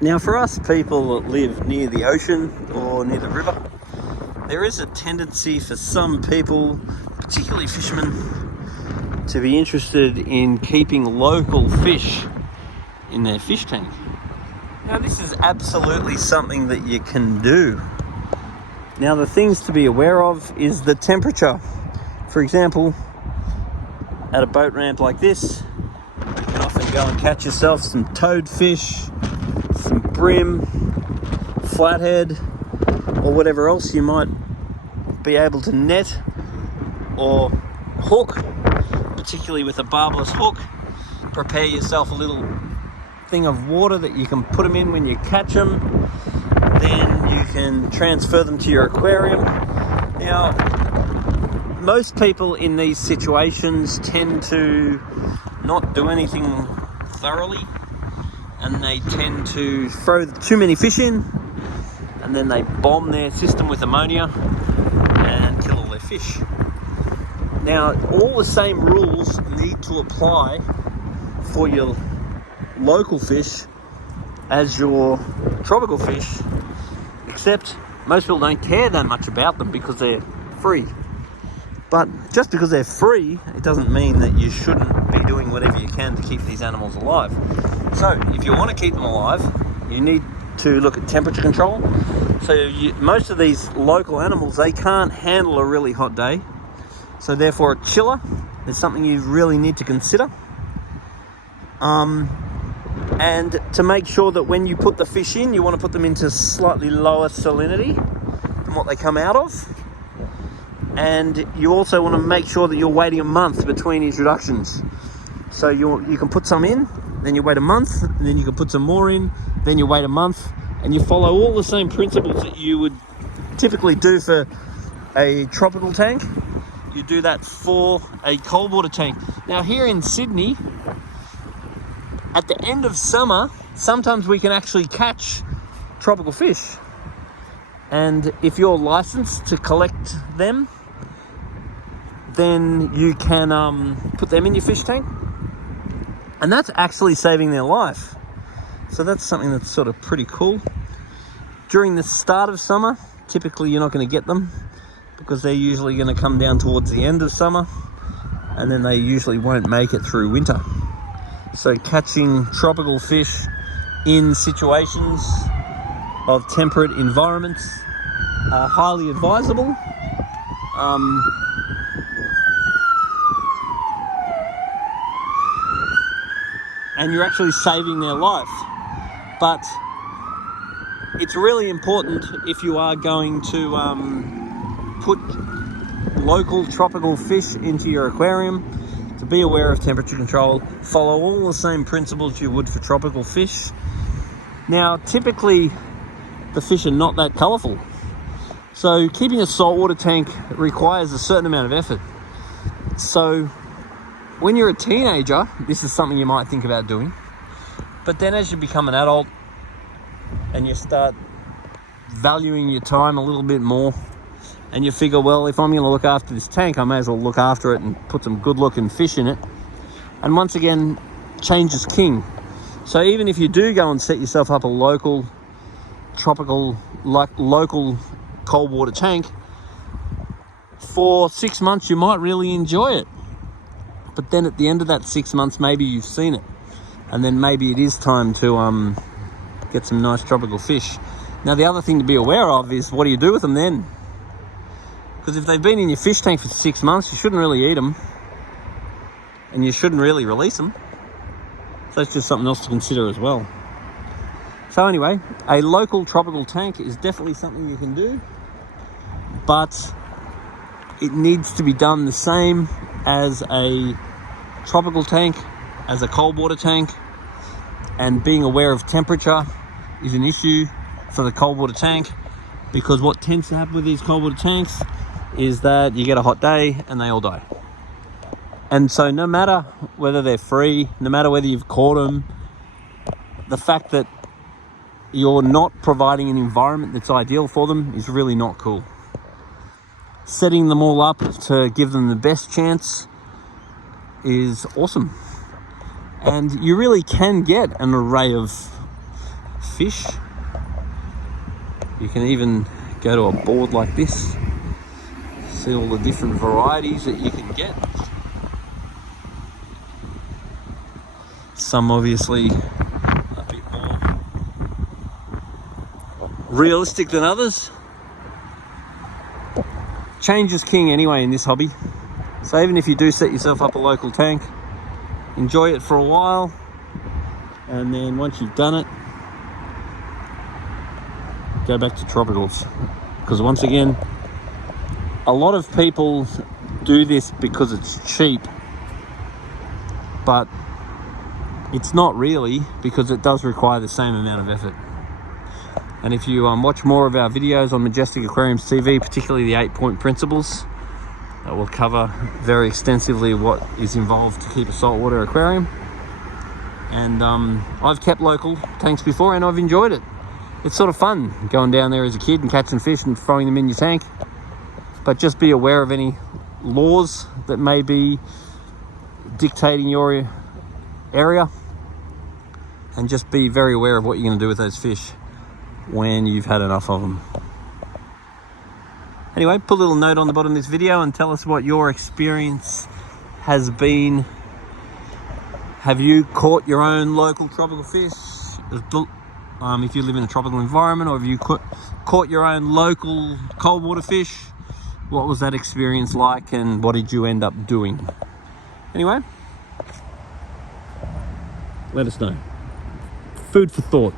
Now for us people that live near the ocean or near the river, there is a tendency for some people, particularly fishermen, to be interested in keeping local fish in their fish tank. Now this is absolutely something that you can do. Now the things to be aware of is the temperature. For example, at a boat ramp like this, you can often go and catch yourself some toadfish, some brim, flathead, or whatever else you might be able to net or hook, particularly with a barbless hook. Prepare yourself a little thing of water that you can put them in when you catch them. Then you can transfer them to your aquarium. Now, most people in these situations tend to not do anything thoroughly, and they tend to throw too many fish in, and then they bomb their system with ammonia and kill all their fish. Now, all the same rules need to apply for your local fish as your tropical fish, except most people don't care that much about them because they're free. But just because they're free, it doesn't mean that you shouldn't be doing whatever you can to keep these animals alive. So if you want to keep them alive, you need to look at temperature control. So most of these local animals, they can't handle a really hot day. So therefore a chiller is something you really need to consider. And to make sure that when you put the fish in, you want to put them into slightly lower salinity than what they come out of. And you also want to make sure that you're waiting a month between introductions. So you can put some in, then you wait a month, and then you can put some more in, then you wait a month, and you follow all the same principles that you would typically do for a tropical tank. You do that for a cold water tank. Now here in Sydney, at the end of summer, sometimes we can actually catch tropical fish. And if you're licensed to collect them, then you can put them in your fish tank, and that's actually saving their life. So that's something that's sort of pretty cool. During the start of summer, typically you're not going to get them because they're usually going to come down towards the end of summer, and then they usually won't make it through winter. So catching tropical fish in situations of temperate environments are highly advisable. And you're actually saving their life. But it's really important, if you are going to put local tropical fish into your aquarium, to be aware of temperature control, follow all the same principles you would for tropical fish. Now, typically the fish are not that colourful. So keeping a saltwater tank requires a certain amount of effort. So when you're a teenager, this is something you might think about doing. But then as you become an adult and you start valuing your time a little bit more, and you figure, well, if I'm going to look after this tank, I may as well look after it and put some good looking fish in it. And once again, change is king. So even if you do go and set yourself up a local tropical, like local cold water tank, for 6 months you might really enjoy it. But then at the end of that 6 months, maybe you've seen it, and then maybe it is time to get some nice tropical fish. Now the other thing to be aware of is, what do you do with them then? Because if they've been in your fish tank for 6 months, you shouldn't really eat them, and you shouldn't really release them. So that's just something else to consider as well. So anyway, a local tropical tank is definitely something you can do, but it needs to be done the same as a tropical tank, as a cold water tank, and being aware of temperature is an issue for the cold water tank, because what tends to happen with these cold water tanks is that you get a hot day and they all die. And so no matter whether they're free, no matter whether you've caught them, the fact that you're not providing an environment that's ideal for them is really not cool. Setting them all up to give them the best chance is awesome. And you really can get an array of fish. You can even go to a board like this, see all the different varieties that you can get. Some obviously a bit more realistic than others. Change is king anyway in this hobby. So even if you do set yourself up a local tank, enjoy it for a while, and then once you've done it, go back to tropicals. Because once again, a lot of people do this because it's cheap, but it's not really, because it does require the same amount of effort. And if you watch more of our videos on Majestic Aquariums TV, particularly the 8-point principles, that will cover very extensively what is involved to keep a saltwater aquarium. And I've kept local tanks before and I've enjoyed it. It's sort of fun going down there as a kid and catching fish and throwing them in your tank. But just be aware of any laws that may be dictating your area, and just be very aware of what you're going to do with those fish when you've had enough of them. Anyway, put a little note on the bottom of this video and tell us what your experience has been. Have you caught your own local tropical fish? If you live in a tropical environment, or have you caught your own local cold water fish? What was that experience like, and what did you end up doing? Anyway, let us know. Food for thought.